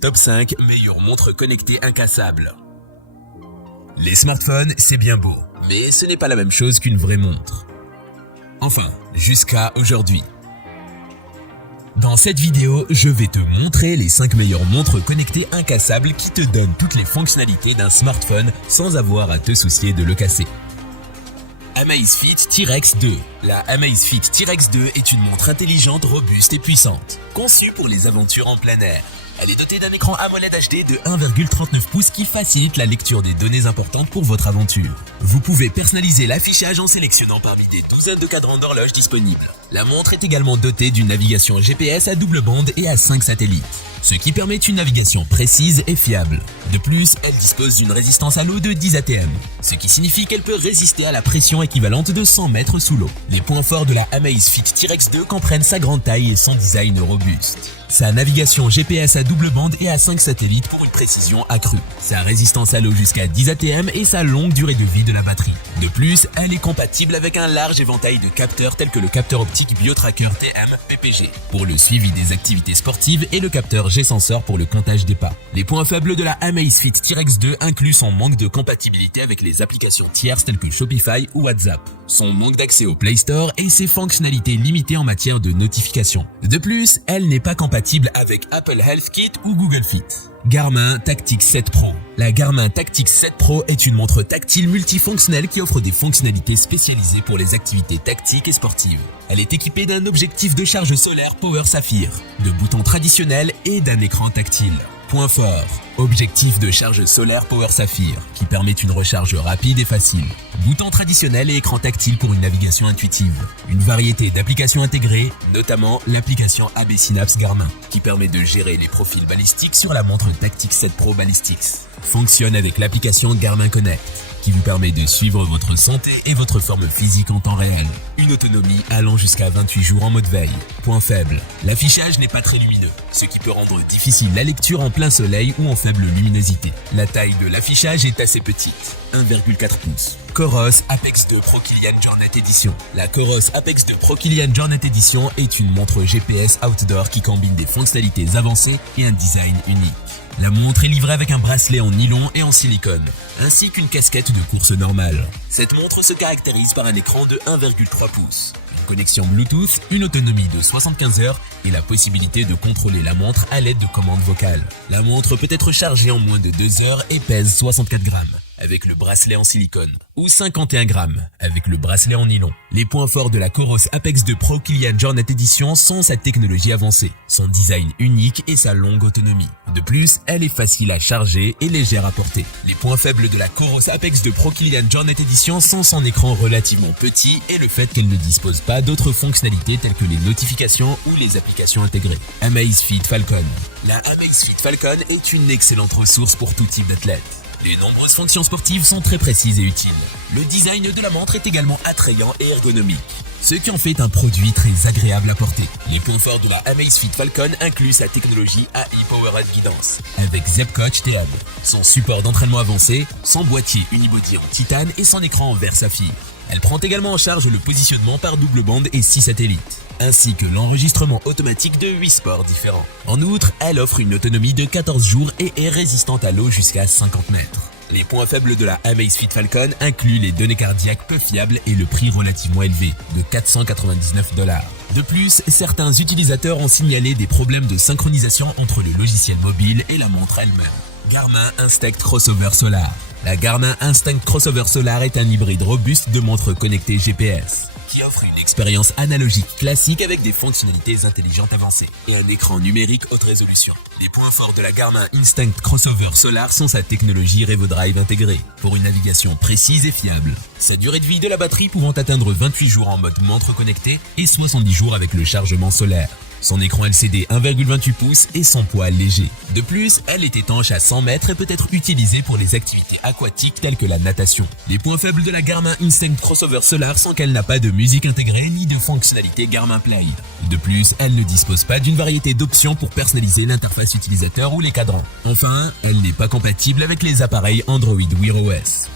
Top 5 meilleures montres connectées incassables. Les smartphones, c'est bien beau, mais ce n'est pas la même chose qu'une vraie montre. Enfin, jusqu'à aujourd'hui. Dans cette vidéo, je vais te montrer les 5 meilleures montres connectées incassables qui te donnent toutes les fonctionnalités d'un smartphone sans avoir à te soucier de le casser. Amazfit T-Rex 2. La Amazfit T-Rex 2 est une montre intelligente, robuste et puissante, conçue pour les aventures en plein air. Elle est dotée d'un écran AMOLED HD de 1,39 pouces qui facilite la lecture des données importantes pour votre aventure. Vous pouvez personnaliser l'affichage en sélectionnant parmi des douzaines de cadrans d'horloge disponibles. La montre est également dotée d'une navigation GPS à double bande et à 5 satellites, ce qui permet une navigation précise et fiable. De plus, elle dispose d'une résistance à l'eau de 10 ATM, ce qui signifie qu'elle peut résister à la pression équivalente de 100 mètres sous l'eau. Les points forts de la Amazfit T-Rex 2 comprennent sa grande taille et son design robuste. Sa navigation GPS à double bande et à 5 satellites pour une précision accrue. Sa résistance à l'eau jusqu'à 10 ATM et sa longue durée de vie de la batterie. De plus, elle est compatible avec un large éventail de capteurs tels que le capteur optique BioTracker TM-PPG pour le suivi des activités sportives et le capteur G-Sensor pour le comptage des pas. Les points faibles de la Amazfit T-Rex 2 incluent son manque de compatibilité avec les applications tierces telles que Shopify ou WhatsApp, son manque d'accès au Play Store et ses fonctionnalités limitées en matière de notification. De plus, elle n'est pas compatible avec Apple Health Kit ou Google Fit. Garmin Tactix 7 Pro. La Garmin Tactix 7 Pro est une montre tactile multifonctionnelle qui offre des fonctionnalités spécialisées pour les activités tactiques et sportives. Elle est équipée d'un objectif de charge solaire Power Saphir, de boutons traditionnels et d'un écran tactile. Point fort, objectif de charge solaire Power Saphir, qui permet une recharge rapide et facile. Bouton traditionnel et écran tactile pour une navigation intuitive. Une variété d'applications intégrées, notamment l'application AB Synapse Garmin, qui permet de gérer les profils balistiques sur la montre Tactix 7 Pro Ballistics. Fonctionne avec l'application Garmin Connect, qui vous permet de suivre votre santé et votre forme physique en temps réel. Une autonomie allant jusqu'à 28 jours en mode veille. Point faible, l'affichage n'est pas très lumineux, ce qui peut rendre difficile la lecture en plein soleil ou en faible luminosité. La taille de l'affichage est assez petite, 1,4 pouces. Coros Apex 2 Pro Kilian Jornet Edition. La Coros Apex 2 Pro Kilian Jornet Edition est une montre GPS outdoor qui combine des fonctionnalités avancées et un design unique. La montre est livrée avec un bracelet en nylon et en silicone, ainsi qu'une casquette de course normale. Cette montre se caractérise par un écran de 1,3 pouces, une connexion Bluetooth, une autonomie de 75 heures et la possibilité de contrôler la montre à l'aide de commandes vocales. La montre peut être chargée en moins de 2 heures et pèse 64 grammes. Avec le bracelet en silicone, ou 51 grammes avec le bracelet en nylon. Les points forts de la Coros Apex 2 Pro Kilian Jornet Edition sont sa technologie avancée, son design unique et sa longue autonomie. De plus, elle est facile à charger et légère à porter. Les points faibles de la Coros Apex 2 Pro Kilian Jornet Edition sont son écran relativement petit et le fait qu'elle ne dispose pas d'autres fonctionnalités telles que les notifications ou les applications intégrées. Amazfit Falcon. La Amazfit Falcon est une excellente ressource pour tout type d'athlète. Les nombreuses fonctions sportives sont très précises et utiles. Le design de la montre est également attrayant et ergonomique, ce qui en fait un produit très agréable à porter. Les points forts de la Amazfit Falcon incluent sa technologie AI Powered Guidance, avec ZEP-Coach TAB, son support d'entraînement avancé, son boîtier unibody en titane et son écran en verre saphir. Elle prend également en charge le positionnement par double bande et 6 satellites, ainsi que l'enregistrement automatique de 8 sports différents. En outre, elle offre une autonomie de 14 jours et est résistante à l'eau jusqu'à 50 mètres. Les points faibles de la Amazfit Falcon incluent les données cardiaques peu fiables et le prix relativement élevé, de 499 $. De plus, certains utilisateurs ont signalé des problèmes de synchronisation entre le logiciel mobile et la montre elle-même. Garmin Instinct Crossover Solar. La Garmin Instinct Crossover Solar est un hybride robuste de montre connectée GPS, qui offre une expérience analogique classique avec des fonctionnalités intelligentes avancées et un écran numérique haute résolution. Les points forts de la Garmin Instinct Crossover Solar sont sa technologie RevoDrive intégrée, pour une navigation précise et fiable. Sa durée de vie de la batterie pouvant atteindre 28 jours en mode montre connectée et 70 jours avec le chargement solaire. Son écran LCD 1,28 pouces et son poids léger. De plus, elle est étanche à 100 mètres et peut être utilisée pour les activités aquatiques telles que la natation. Les points faibles de la Garmin Instinct Crossover Solar sont qu'elle n'a pas de musique intégrée ni de fonctionnalité Garmin Play. De plus, elle ne dispose pas d'une variété d'options pour personnaliser l'interface utilisateur ou les cadrans. Enfin, elle n'est pas compatible avec les appareils Android Wear OS.